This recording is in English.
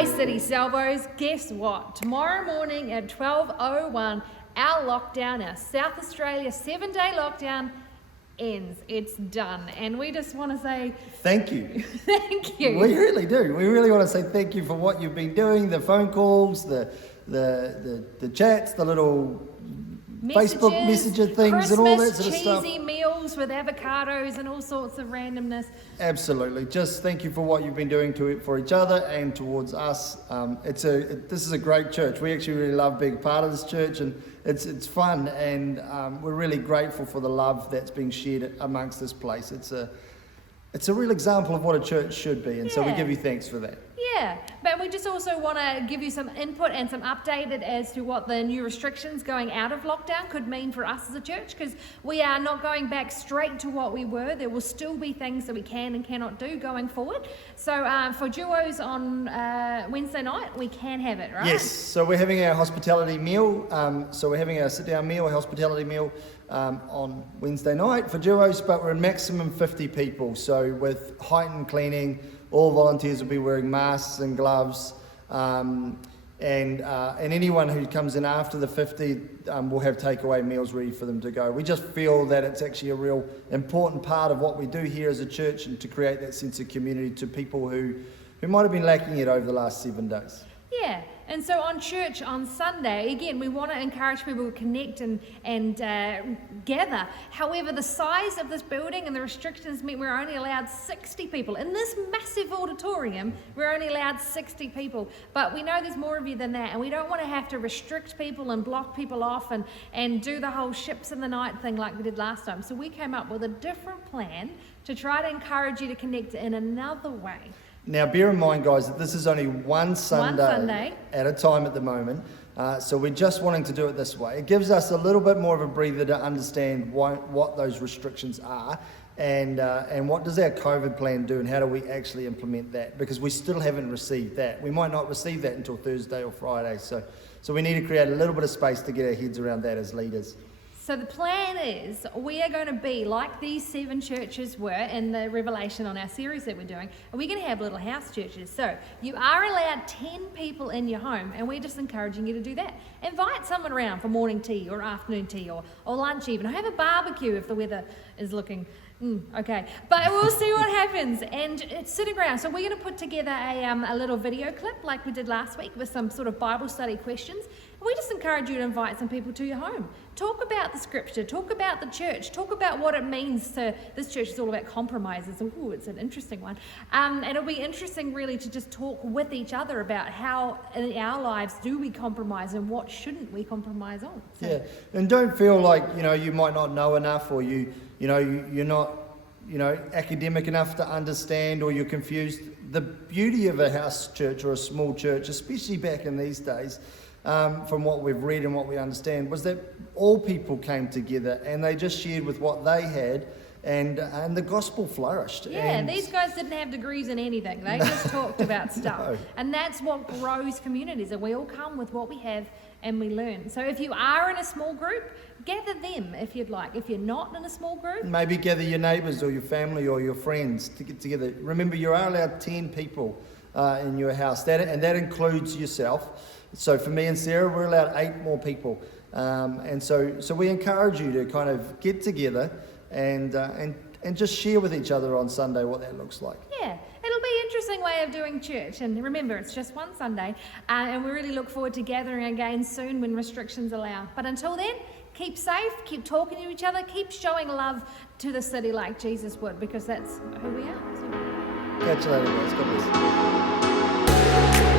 Hey City Salvos, guess what? Tomorrow morning at 12:01, our lockdown, our South Australia 7-day lockdown ends. It's done. And we just want to say thank you. Thank you. We really do. We really want to say thank you for what you've been doing, the phone calls, the chats, the little Facebook Messenger things, Christmas, and all that sort of stuff. Cheesy meals with avocados and all sorts of randomness. Absolutely. Just thank you for what you've been doing for each other and towards us. This is a great church. We actually really love being part of this church, and it's fun, and we're really grateful for the love that's being shared amongst this place. It's a real example of what a church should be, and so we give you thanks for that. Yeah, but we just also want to give you some input and some updated as to what the new restrictions going out of lockdown could mean for us as a church, because we are not going back straight to what we were. There will still be things that we can and cannot do going forward. So for duos on Wednesday night, we can have it, right? Yes, so we're having our hospitality meal. So we're having our sit-down meal, a hospitality meal on Wednesday night for duos, but we're a maximum 50 people. So with heightened cleaning, all volunteers will be wearing masks and gloves, and anyone who comes in after the 50 will have takeaway meals ready for them to go. We just feel that it's actually a real important part of what we do here as a church, and to create that sense of community to people who might have been lacking it over the last 7 days. Yeah, and so on church on Sunday, again, we want to encourage people to connect and gather. However, the size of this building and the restrictions meant we're only allowed 60 people. In this massive auditorium, we're only allowed 60 people. But we know there's more of you than that, and we don't want to have to restrict people and block people off and do the whole ships in the night thing like we did last time. So we came up with a different plan to try to encourage you to connect in another way. Now, bear in mind, guys, that this is only one Sunday at a time at the moment. So we're just wanting to do it this way. It gives us a little bit more of a breather to understand what those restrictions are, and what does our COVID plan do, and how do we actually implement that? Because we still haven't received that. We might not receive that until Thursday or Friday. So we need to create a little bit of space to get our heads around that as leaders. So the plan is we are going to be like these 7 churches were in the Revelation on our series that we're doing, and we're going to have little house churches. So you are allowed 10 people in your home, and we're just encouraging you to do that. Invite someone around for morning tea or afternoon tea or lunch even, or have a barbecue if the weather is looking okay. But we'll see what happens, and it's sitting around. So we're going to put together a little video clip like we did last week with some sort of Bible study questions. And we just encourage you to invite some people to your home. Talk about the scripture, talk about the church, talk about what it means to, this church is all about compromises. Ooh, it's an interesting one. And it'll be interesting really to just talk with each other about how in our lives do we compromise and what shouldn't we compromise on. So, yeah, and don't feel like, you might not know enough, or you're not, academic enough to understand, or you're confused. The beauty of a house church or a small church, especially back in these days, from what we've read and what we understand, was that all people came together and they just shared with what they had, and the gospel flourished. Yeah, and these guys didn't have degrees in anything. They just talked about stuff. No. And that's what grows communities, and we all come with what we have and we learn. So if you are in a small group, gather them if you'd like. If you're not in a small group, maybe gather your neighbours or your family or your friends to get together. Remember, you are allowed 10 people in your house, and that includes yourself. So for me and Sarah, we're allowed 8 more people. And so we encourage you to kind of get together and just share with each other on Sunday what that looks like. Yeah, it'll be an interesting way of doing church. And remember, it's just one Sunday. And we really look forward to gathering again soon when restrictions allow. But until then, keep safe, keep talking to each other, keep showing love to the city like Jesus would, because that's who we are. So. Catch you later, guys. God bless.